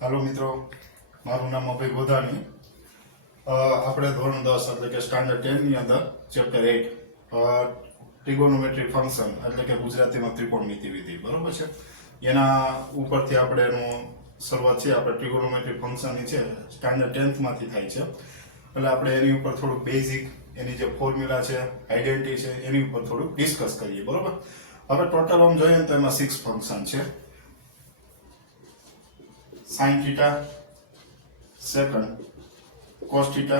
હાલો મિત્રો, મારું નામ અભય ગોધાણી. આપણે ધોરણ 10 એટલે કે સ્ટાન્ડર્ડ 10 ની અંદર ચેપ્ટર 8 ટ્રિગોનોમેટ્રી ફંક્શન એટલે કે ગુજરાતીમાં ત્રિકોણમિતિ વિધિ બરોબર છે. એના ઉપરથી આપણે એનું શરૂઆત છે. આપણે ટ્રિગોનોમેટ્રી ફંક્શનની છે સ્ટાન્ડર્ડ 10th માંથી થાય છે. એટલે આપણે એની ઉપર થોડુંક બેઝિક એની જે ફોર્મ્યુલા છે, આઈડેન્ટિટી છે, એની ઉપર થોડુંક ડિસ્કસ કરીએ બરોબર. હવે ટોટલ આમ જોઈએ તો એમાં 6 ફંક્શન છે. sin theta, second, cos theta,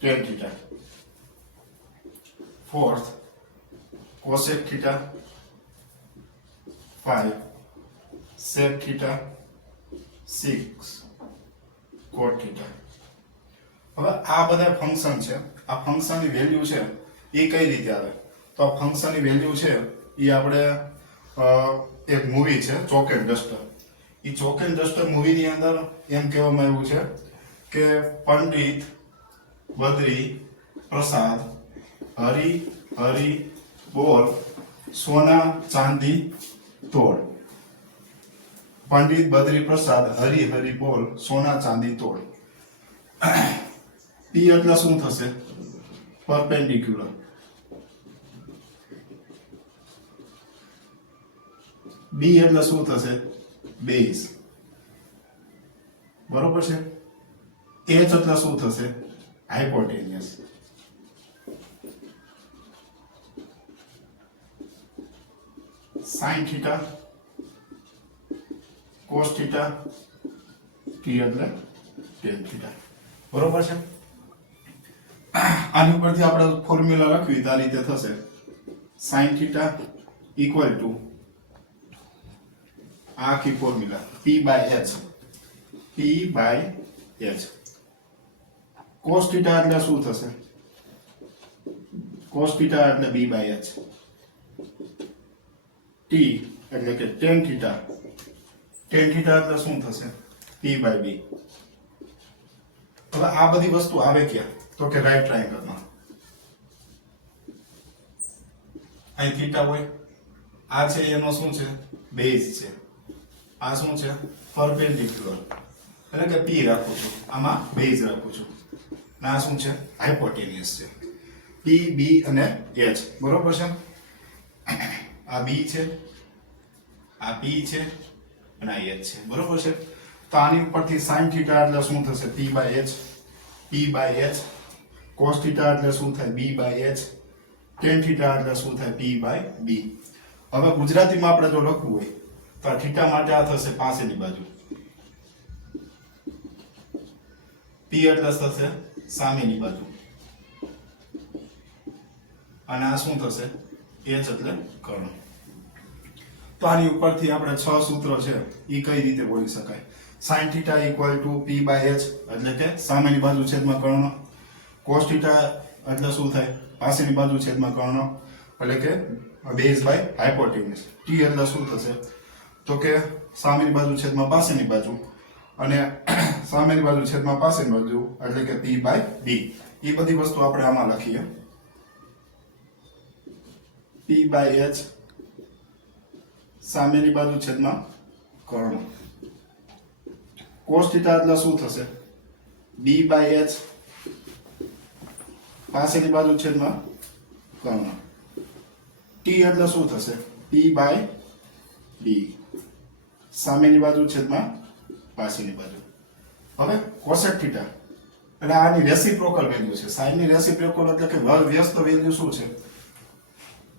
tan theta, fourth, cosec theta, 5, sec theta, 6, cot theta. હવે આ બધા ફંક્શન છે. આ ફંક્શનની વેલ્યુ છે એ કઈ રીતે આવે? તો આ ફંક્શનની વેલ્યુ છે એ આપણે એક મૂવી છે ચોક એન્ડ ડસ્ટર. એ ચોક એન્ડ ડસ્ટર મૂવીની અંદર એમ કહેવામાં આવ્યું છે કે પંડિત બદ્રી પ્રસાદ હરી હરી બોલ સોના ચાંદી તોડ. પંડિત બદ્રી પ્રસાદ હરી હરી બોલ સોના ચાંદી તોડ. પી એટલે શું થશે? પરપેન્ડિક્યુલર. બી એટલે શું થશે? બેઝ. બરોબર છે. એચ એટલે શું થશે? Hypotenuse. Sine theta, cos theta, T એટલે ટેન થીટા. બરોબર છે. આની ઉપરથી આપણે ફોર્મ્યુલા લખવી તો આ રીતે થશે. સાઇન થીટા ઇક્વલ ટુ આખી formula p by h. p by h. cos theta એટલે શું થશે? cos થીટા એટલે b બાય h. t એટલે કે tan થીટા. tan થીટા એટલે શું થશે? p by b. હવે આ બધી વસ્તુ આવે ક્યાં? તો કે રાઈટ ટ્રાયેંગલમાં. અહીં થીટા હોય, આ છે એનો શું છે? બેઝ છે. આ શું છે? પરપેન્ડિક્યુલર એટલે કે p રાખું છું, આમાં બેઝ રાખું છું. અને આ શું છે? હાઇપોટેન્યુસ છે. p b અને h. બરોબર છે. આ b છે, આ p છે અને આ h છે. બરોબર છે. તો આની ઉપરથી sin થીટા એટલે શું થશે? p by h. p by h. cos theta એટલે શું થાય? b by h. tan theta એટલે શું થાય? p by b. હવે ગુજરાતીમાં આપણે જો લખવું હોય તો આ થીટા માટે આ થશે પાસેની બાજુ. p એટલે થશે સામેની બાજુ. અને આ શું થશે? h એટલે કર્ણ. તો આની ઉપરથી આપણે 6 સૂત્ર છે એ કઈ રીતે બોલી શકાય? sin theta equal to p by h એટલે કે સામેની બાજુ છેદમાં કર્ણ. cos થીટા એટલે શું થાય? પાસેની બાજુ છેદમાં કર્ણ એટલે કે બેઝ બાય હાઇપોટેન્યુસ. t એટલે શું થશે? તો કે સામેની બાજુ છેદમાં પાસેની બાજુ અને સામેની બાજુ છેદમાં પાસેની બાજુ એટલે કે p બાય b. એ બધી વસ્તુ આપણે આમાં લખીએ. p બાય h સામેની બાજુ છેદમાં કર્ણ. cos થીટા એટલે શું થશે? b બાય h પાસેની બાજુ છેદમાં કર્ણ. t એટલે શું થશે? p બાય b સામેની બાજુ છેદમાં પાસેની બાજુ. હવે cosec થીટા એટલે આની રેસિપ્રોકલ વેલ્યુ છે. sin ની રેસિપ્રોકલ એટલે કે વ્યસ્ત વેલ્યુ શું છે?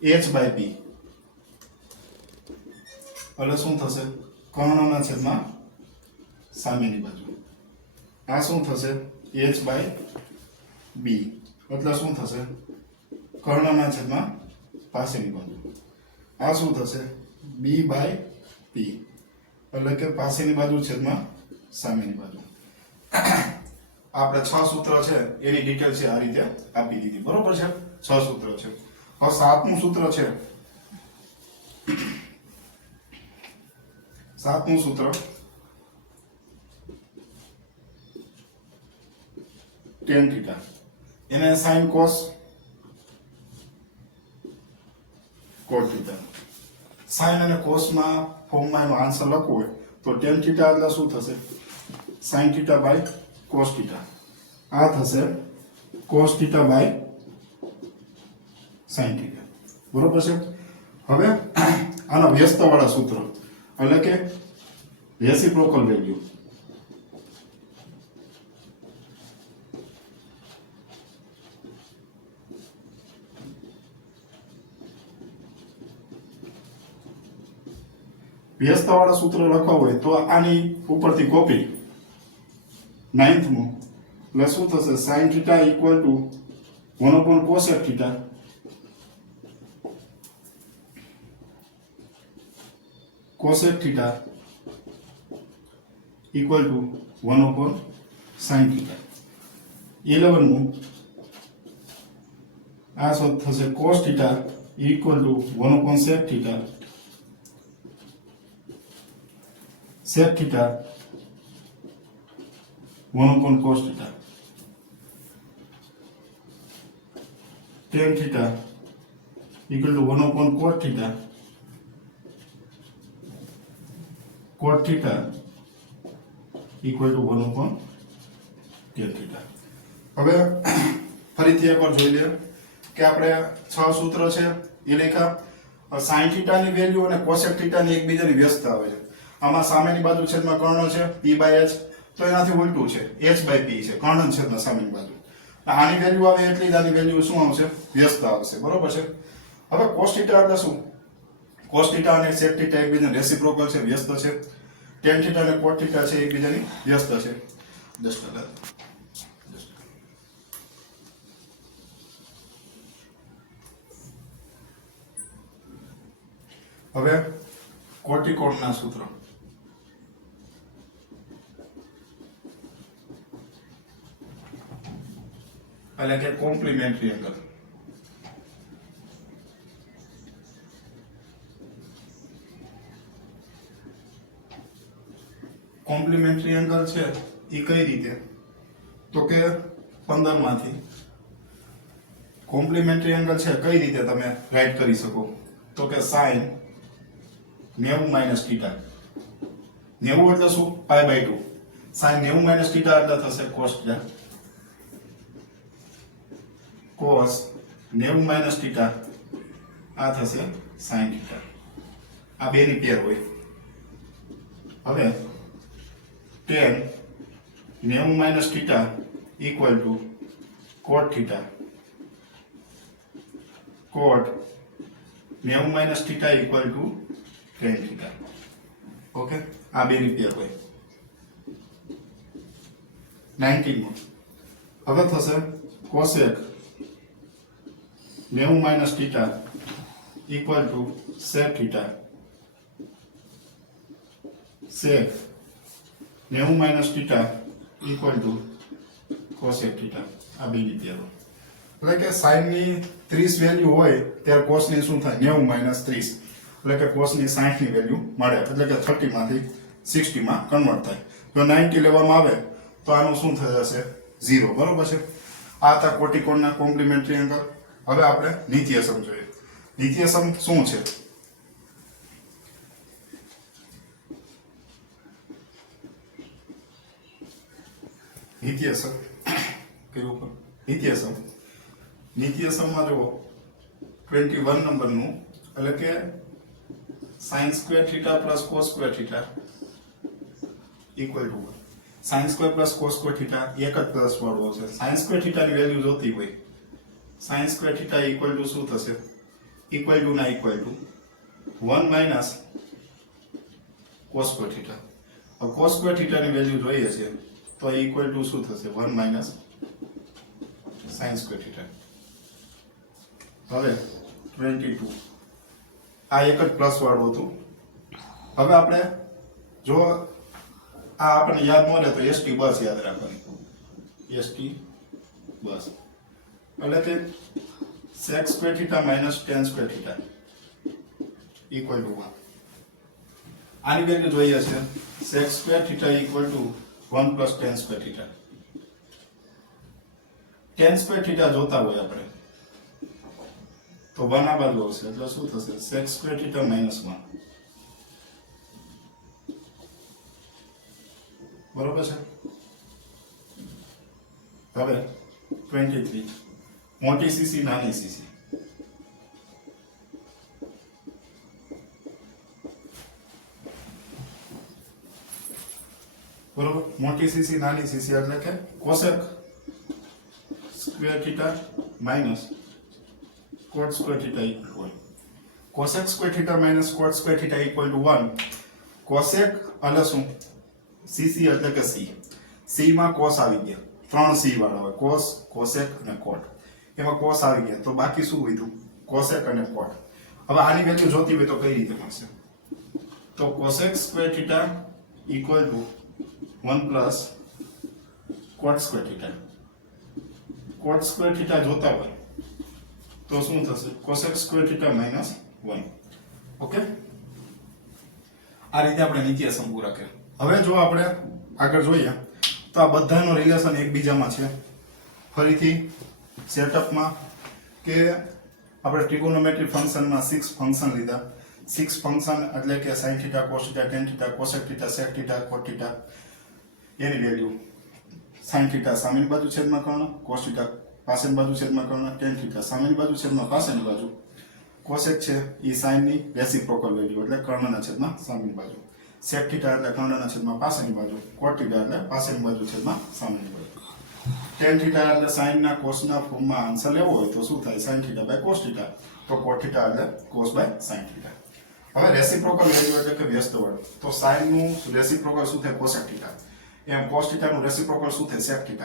h by p. એટલે શું થશે? કર્ણના છેદમાં સામેની બાજુ. આ શું થશે? h by b. એટલે શું થશે? કર્ણના છેદમાં પાસેની બાજુ. આ શું થશે? b by p. એટલે કે પાસેની બાજુ છેદમાં સામેની બાજુ. આપણે 6 સૂત્ર છે એની ડિટેલ છે આ રીતે આપી દીધી. બરોબર છે. 6 સૂત્ર છે. હવે 7મું સૂત્ર છે. 7મું સૂત્ર tan થીટા. એને sin cos cot theta. sin અને cos માં ફોર્મમાં એનો આન્સર લખવો હોય તો tan થીટા એટલે શું થશે sin theta by cos theta આ થશે cos theta by sin theta બરોબર છે હવે આના વ્યસ્તવાળા સૂત્ર એટલે કે રેસિપ્રોકલ વેલ્યુ વ્યસ્તવાળા સૂત્ર લખવા હોય તો આની ઉપરથી કોપી 9th માં એટલે શું થશે sin theta equal to 1 cosec theta cosec theta equal to 1 sin theta 11 માં આ શું થશે cos theta equal to 1 sec theta sec theta 1 cos theta tan theta equal to 1 cot theta cot theta equal to 1 tan theta હવે ફરીથી એકવાર જોઈ લે કે આપણે 6 સૂત્ર છે એ લખ્યા sin theta ની વેલ્યુ અને cosec theta ની એકબીજાની વ્યસ્તતા આવે છે આમાં સામેની બાજુ છેદમાં કર્ણ છે p બાય h તો એનાથી ઉલટું છે h બાય p છે કર્ણ છેદમાં સામેની બાજુ આની વેલ્યુ આવે એટલી જ આની વેલ્યુ શું આવશે વ્યસ્તતા આવશે બરોબર છે હવે cos થીટા એટલે શું cos થીટા અને sec થીટા એકબીજાના રેસિપ્રોકલ છે વ્યસ્ત છે tan થીટા અને cot થીટા છે એકબીજાની વ્યસ્ત છે હવે કોટિકોણના સૂત્ર એટલે કે કોમ્પ્લિમેન્ટરી એંગલ કોમ્પ્લિમેન્ટરી એંગલ છે એ કઈ રીતે તો કે 15 માંથી કોમ્પ્લિમેન્ટરી એંગલ છે કઈ રીતે તમે રાઈટ કરી શકો તો કે sin 90 minus theta 90 એટલે શું pi by 2 sin 90 minus theta એટલે થશે cos theta cos 90 minus theta આ થશે sin theta આ બે ની પેર હોય હવે tan 90 minus theta equal to cot theta cot 90 minus theta equal to tan theta okay આ બે ની પેર હોય 19 માં હવે થશે cosec 90 minus theta equal to sec theta sec 90 minus theta equal to cosec theta આ બે ની પેર એટલે કે sin ની 30 વેલ્યુ હોય ત્યારે cos ની શું થાય 90 minus 30 એટલે કે cos ની 60 ની વેલ્યુ મળે એટલે કે 30 માંથી 60 માં કન્વર્ટ થાય જો 90 લેવામાં આવે તો આનું શું થઈ જશે 0 બરોબર છે આ હતા કોટિકોણના કોમ્પ્લિમેન્ટરી એંગલ હવે આપણે નિત્યસમ જોઈએ નિત્યસમ શું છે નિત્યસમ કયું પર નિત્યસમમાં જો 21 નંબરનું એટલે કે sin square theta plus cos square theta equal to 1 sin square plus cos square theta એક જ પ્લસ વાળો છે sin square theta ની વેલ્યુ જોતી હોય sin square theta equal to શું થશે equal to ના equal to 1 minus cos square theta अब cos square theta ની વેલ્યુ જોઈએ છે તો equal to શું થશે 1 minus sin square theta હવે 22 આ એક જ પ્લસ વાળું હતું હવે આપણે જો આ આપણને યાદ ન રહે તો એસટી બસ યાદ રાખવાની એસટી બસ એટલે કે sec square theta minus tan square theta equal to 1 આની વેલ્યુ જોઈએ છે sec square theta equal to 1 plus tan square theta tan square theta જોતા હોય આપણે તો 1 આ બાજુ આવશે એટલે શું થશે sec square theta minus 1 બરોબર છે. હવે 23 મોટી સીસી નાની સીસી. બરોબર, મોટી સીસી નાની સીસી એટલે કે cosec square theta minus cot square theta equal હોય. Cosec square theta minus cot square theta equal to 1. Cosec એટલે શું? સીસી એટલે કે સી. સી માં કોસ આવી ગયા, 3 સી વાળા હોય, કોસ, કોસેક અને કોટ. એમાં કોસ આવી ગયા તો બાકી શું વધ્યું? કોસેક અને કોટ. હવે આની વેલ્યુ જોતી હોય તો કઈ રીતે મળશે? તો cosec square theta equal to 1 plus coat square theta. Coat square theta જોતા હોય તો શું થશે? Cosec square theta minus 1. Okay, આ રીતે આપણે નીચે સમ પૂરા કર્યા. હવે જો આપણે આગળ જોઈએ તો આ બધાનો રિલેશન એકબીજામાં છે. ફરીથી સેટઅપમાં કે આપણે ટ્રિગોનોમેટ્રી ફંક્શનમાં 6 ફંક્શન લીધા. 6 ફંક્શન એટલે કે sin θ cos θ tan θ cosec θ sec θ cot θ એની વેલ્યુ sin θ સામેની બાજુ છેદમાં કર્ણ, cos θ પાછળની બાજુ છેદમાં કર્ણ, tan θ સામેની બાજુ છેદમાં પાછળની બાજુ, cosec છે એ sin ની રેસિપ્રોકલ વેલ્યુ એટલે કર્ણના છેદમાં સામેની બાજુ, sec θ એટલે કર્ણના છેદમાં પાછળની બાજુ, cot θ એટલે પાછળની બાજુ છેદમાં સામેની બાજુ, tan θ એટલે sin ના cos ના ફોર્મમાં આન્સર લેવો હોય તો શું થાય? sin θ by cos θ. તો cot θ એટલે cos by sin θ. હવે રેસિપ્રોકલ વેલ્યુ એટલે કે વ્યસ્ત વડ. તો sin નું રેસિપ્રોકલ શું થાય? cosec θ. એમ cos θ નું રેસિપ્રોકલ શું થાય? sec θ.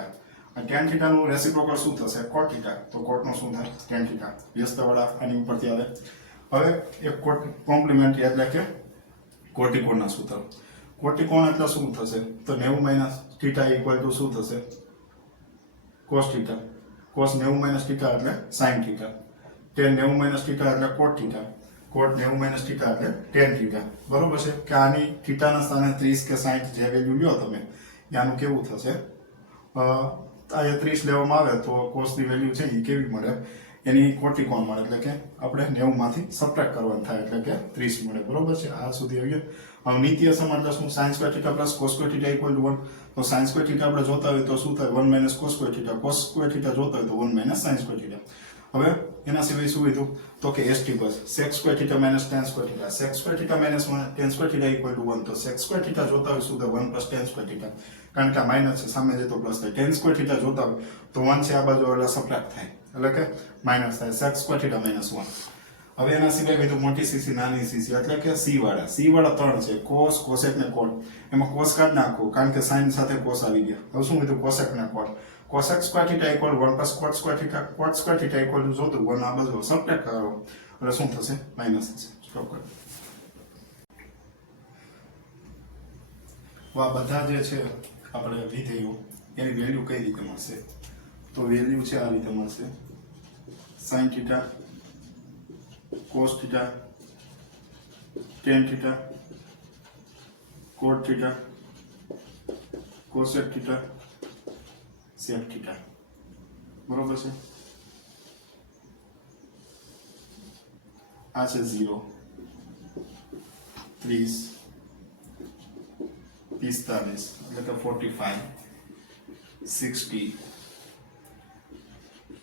અને tan θ નું રેસિપ્રોકલ શું થશે? cot θ. તો cot નું શું થાય? tan θ. વ્યસ્ત વડા આની ઉપરથી આવે. હવે એક કોમ્પ્લિમેન્ટરી એટલે કે કોટિકોણના સૂત્ર. કોટિકોણ એટલે શું થશે? તો 90 - θ ઇક્વલ ટુ શું થશે? cos θ. cos 90 - θ એટલે sin θ. tan 90 - θ એટલે cot θ. cot 90 - θ એટલે tan θ. બરોબર છે કે આની θના સ્થાને 30 કે 60 જે વેલ્યુ લ્યો તમે આનું કેવું થશે? આ 30 લેવામાં આવે તો cos ની વેલ્યુ છે એ કેવી મળે? એની કોટિકોણ મળે એટલે કે આપણે 90 માંથી સબટ્રેક્ટ કરવાનું થાય એટલે કે 30 મળે. બરોબર છે, આ સુધી આવી ગયું. હવે નીત્ય સમ એટલે શું? sin square θ plus cos square θ equal to 1. તો sin સ્ક્વેર θ આપણે જોતા હોય તો શું થાય? 1 - cos સ્ક્વેર θ. cos સ્ક્વેર θ જોતા હોય તો 1 - sin સ્ક્વેર θ. હવે એના સિવાય શું લીધું? તો કે st બસ sec square θ - tan square θ. sec square θ - tan square θ equal to 1. તો sec સ્ક્વેર θ જોતા હોય શું થાય? 1 + tan સ્ક્વેર θ. કારણ કે આ માઈનસ છે સામે જતો પ્લસ થાય. tan સ્ક્વેર θ જોતા હોય તો 1 છે આ બાજુ એટલે સબટ્રેક્ટ થાય એટલે કે માઈનસ થાય. sec square θ - 1. હવે એના સિવાય બીજું મોટી સીસી નાની સીસી એટલે કે c વાળા 3 છે. cos, cosec ને cot. એમાં cos કાઢ નાખો કારણ કે sin સાથે cos આવી ગયા. હવે શું કીધું? cosec ને cot. cosec square θ equal 1 + cot square θ. cot square θ equal to જોતું 1 આ બાજુ સબટ્રેક્ટ કરો એટલે શું થશે? માઈનસ થશે. સ્ટોપ કરો. આ બધા જે છે આપણે વિધેયો એની વેલ્યુ કઈ રીતે મળશે? તો વેલ્યુ છે આ રીતે મળશે. sin θ cos θ tan θ cot θ cosec θ sec θ. બરોબર છે, આ છે 0 30 45 એટલે કે 45 60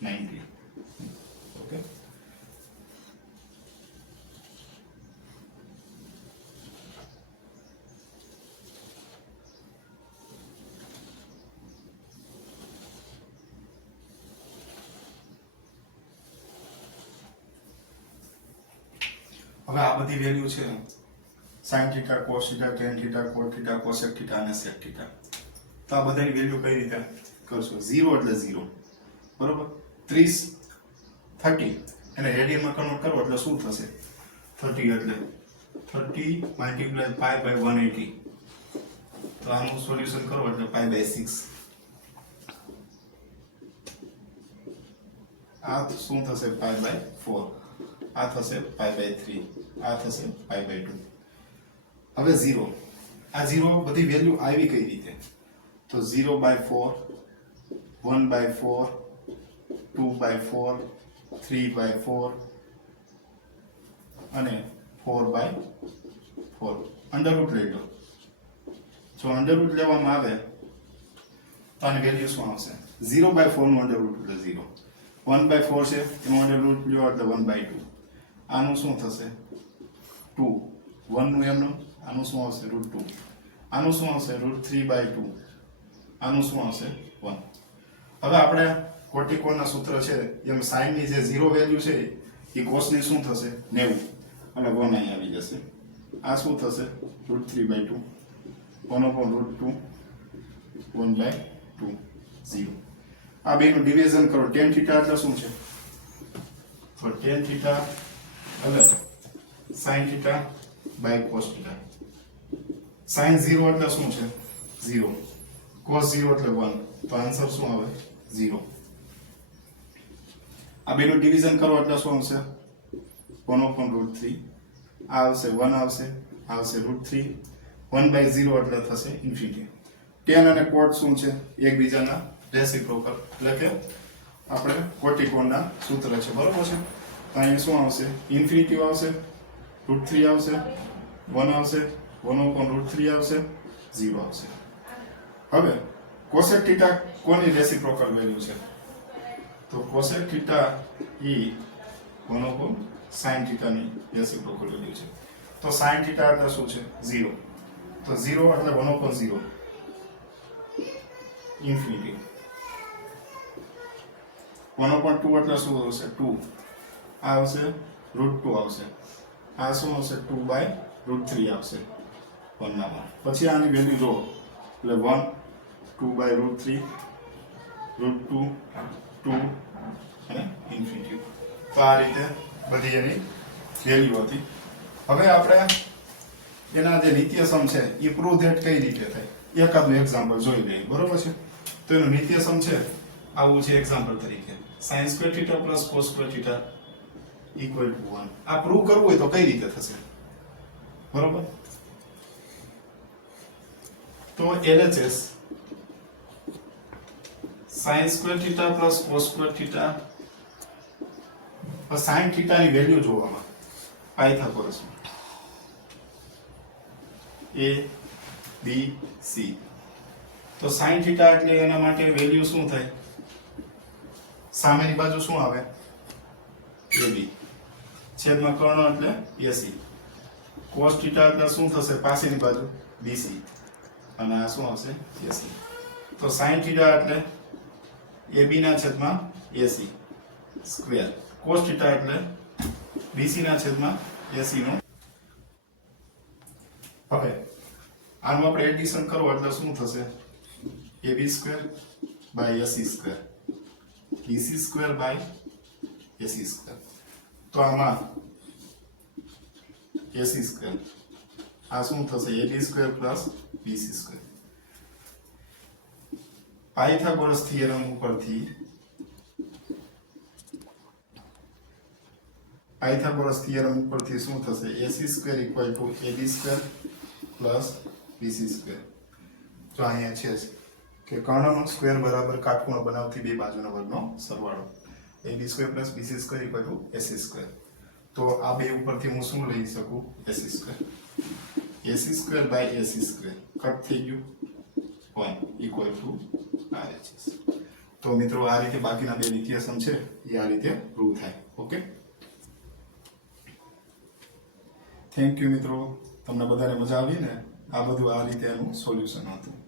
90. ઓકે, હવે આ બધી વેલ્યુ છે sin θ cos θ tan θ cot θ cosec θ અને sec θ. તો આ બધાની વેલ્યુ કઈ રીતે કરશો? 0 એટલે 0. બરોબર, 30 30 એને રેડિયનમાં કન્વર્ટ કરો એટલે શું થશે? 30 એટલે 30 × π/180. તો આનું સોલ્યુશન કરો એટલે π/6. આ શું થશે? π/4. આ થશે π/3. આ થશે π/2. હવે 0, આ 0 બધી વેલ્યુ આવી કઈ રીતે? તો 0/4 1/4 2/4 3/4 અને 4/4 અંડર રૂટ લઈ લો. જો અંડરરૂટ લેવામાં આવે તો આની વેલ્યુ શું આવશે 0/4 નું અંડરરૂટ એટલે 0 1/4 છે એનું અંડરરૂટ લ્યો એટલે 1/2 આનું શું થશે 2 1 નું એમનું આનું શું આવશે √2 આનું શું આવશે √3/2 આનું શું આવશે 1 હવે આપણે કોટિકોણના સૂત્ર છે એમ sin ની જે 0 વેલ્યુ છે એ cos ની શું થશે 90 અને 1 અહીં આવી જશે આ શું થશે √3/2 1/√2 1/2 0 આ બેનું ડિવિઝન કરો tan થીટા એટલે શું છે તો tan થીટા એટલે sin theta by cos theta sin 0 એટલે શું છે 0 cos 0 એટલે 1 તો આન્સર શું આવે 0 આ બેનું ડિવિઝન કરો એટલે શું આવશે 1/√3 આ આવશે 1 આવશે આવશે √3 1/0 એટલે થશે ઇન્ફિનિટી tan અને cot શું છે એકબીજાના રેસિપ્રોકલ એટલે કે આપણે કોટિકોણના સૂત્ર છે બરોબર છે તો અહીં શું આવશે ઇન્ફિનિટી આવશે √3 આવશે 1 આવશે 1/√3 આવશે 0 આવશે હવે cosec થીટા કોની રેસિપ્રોકલ વેલ્યુ છે તો cosec થીટા ઈ 1/sin થીટા ની રેસિપ્રોકલ વેલ્યુ છે તો sin થીટા એટલે શું છે 0 તો 0 એટલે 1/0 ઇન્ફિનિટી 1/2 એટલે શું આવશે 2 આ આવશે √2 આવશે આ શું આવશે 2/√3 આવશે 1 ના 1 પછી આની વેલ્યુ જો એટલે 1 2/√3 √2 2 અને ઇન્ફિનિટી તો આ રીતે બધી એની વેલ્યુ હતી હવે આપણે એના જે નિત્યસમ છે એ પ્રૂવ ધેટ કઈ રીતે થાય એકાદનું એક્ઝામ્પલ જોઈ લઈએ બરોબર છે તો એનું નિત્યસમ છે આવું છે એક્ઝામ્પલ તરીકે sin² θ + cos² θ = 1 આ પ્રૂવ કરવું હોય તો કઈ રીતે થશે બરોબર તો LHS sin² θ + cos² θ sin θ ની વેલ્યુ જોવામાં પાયથાગોરસ A B C તો sin θ એટલે એના માટે વેલ્યુ શું થાય સામેની બાજુ શું આવે AB છેદમાં કર્ણ એટલે AC cos θ એટલે શું થશે પાસેની બાજુ BC અને આ શું આવશે AC તો sin θ એટલે AB ના છેદમાં AC સ્ક્વેર cos θ એટલે BC ના છેદમાં AC નો હવે આનું આપણે એડિશન કરો એટલે શું થશે AB² / AC² BC² / AC² તો આમાં AC² આ શું થશે AB² + BC² પાયથાગોરસ થિયરમ ઉપરથી શું થશે AC² = AB² + BC² તો અહીંયા છે કે કર્ણનો સ્ક્વેર બરાબર કાટખૂણો બનાવતી બે બાજુના વર્ગનો સરવાળો AB² + BC² = AC². તો આ બે ઉપરથી હું શું લઈ શકું AC². AC² / AC² કટ થઈ ગયું 1 = RHS. તો મિત્રો આ રીતે બાકીના બે નિત્યસમ છે એ આ રીતે પ્રૂવ થાય. ઓકે, થેન્ક યુ મિત્રો. તમને બધાને મજા આવી ને? આ બધું આ રીતે એનું સોલ્યુશન હતું.